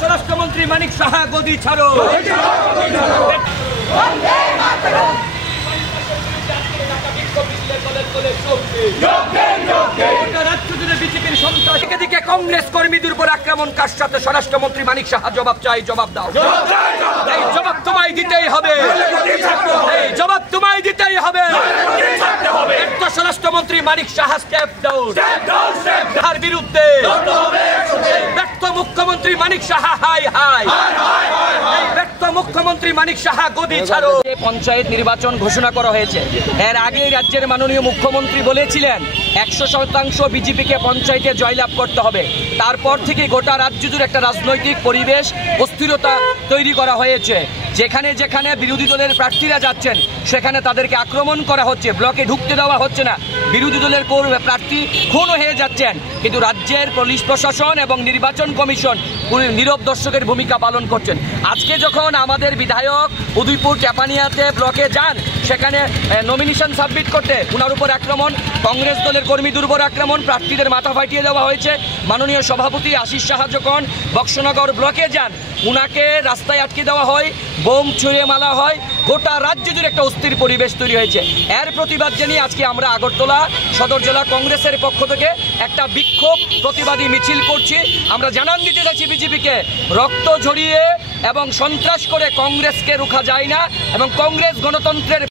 স্বরাষ্ট্রমন্ত্রী মানিক সাহা গদি ছাড়ো। বিজেপির সন্ত্রাস দিকে কংগ্রেস কর্মীদের উপর আক্রমণ কার সাথে? স্বরাষ্ট্রমন্ত্রী মানিক সাহা জবাব চাই, জবাব দাও। এই জবাব তোমায় দিতেই হবে, এই জবাব তোমায় দিতেই হবে। স্বরাষ্ট্রমন্ত্রী মানিক সাহা স্টেপ ডাউন, তার বিরুদ্ধে ব্যর্থ মুখ্যমন্ত্রী মানিক সাহা হাই হাই, ব্যর্থ মুখ্যমন্ত্রী মানিক সাহা গদি ছাড়ো। পঞ্চায়েত নির্বাচন ঘোষণা করা হয়েছে। এর আগে রাজ্যের মাননীয় মুখ্যমন্ত্রী বলেছিলেন 100% বিজেপিকে পঞ্চায়েতে জয়লাভ করতে হবে। তারপর থেকে গোটা রাজ্য জুড়ে একটা রাজনৈতিক পরিবেশ, অস্থিরতা তৈরি করা হয়েছে। যেখানে যেখানে বিরোধী দলের প্রার্থীরা যাচ্ছেন সেখানে তাদেরকে আক্রমণ করা হচ্ছে, ব্লকে ঢুকতে দেওয়া হচ্ছে না, বিরোধী দলের প্রার্থী খুন হয়ে যাচ্ছেন। কিন্তু রাজ্যের পুলিশ প্রশাসন এবং নির্বাচন কমিশন নীরব দর্শকের ভূমিকা পালন করছেন। আজকে যখন আমাদের বিধায়ক উদয়পুর চাপানিয়াতে ব্লকে যান, সেখানে নমিনেশন সাবমিট করতে উনার উপর আক্রমণ, কংগ্রেস দলের কর্মীদের উপর আক্রমণ, প্রার্থীদের মাথা ফাটিয়ে দেওয়া হয়েছে। মাননীয় সভাপতি আশিস সাহা যখন বক্সনগর ব্লকে যান, উনাকে রাস্তায় আটকে দেওয়া হয়, বোম ছুঁড়ে মারা হয়। গোটা রাজ্য জুড়ে একটা অস্থির পরিবেশ তৈরি হয়েছে। এর প্রতিবাদ জানিয়ে আজকে আমরা আগরতলা সদর জেলা কংগ্রেসের পক্ষ থেকে একটা বিক্ষোভ প্রতিবাদী মিছিল করছি। আমরা জানান দিতে চাইছি বিজেপিকে, রক্ত ঝরিয়ে এবং সন্ত্রাস করে কংগ্রেসকে রোখা যায় না এবং কংগ্রেস গণতন্ত্রের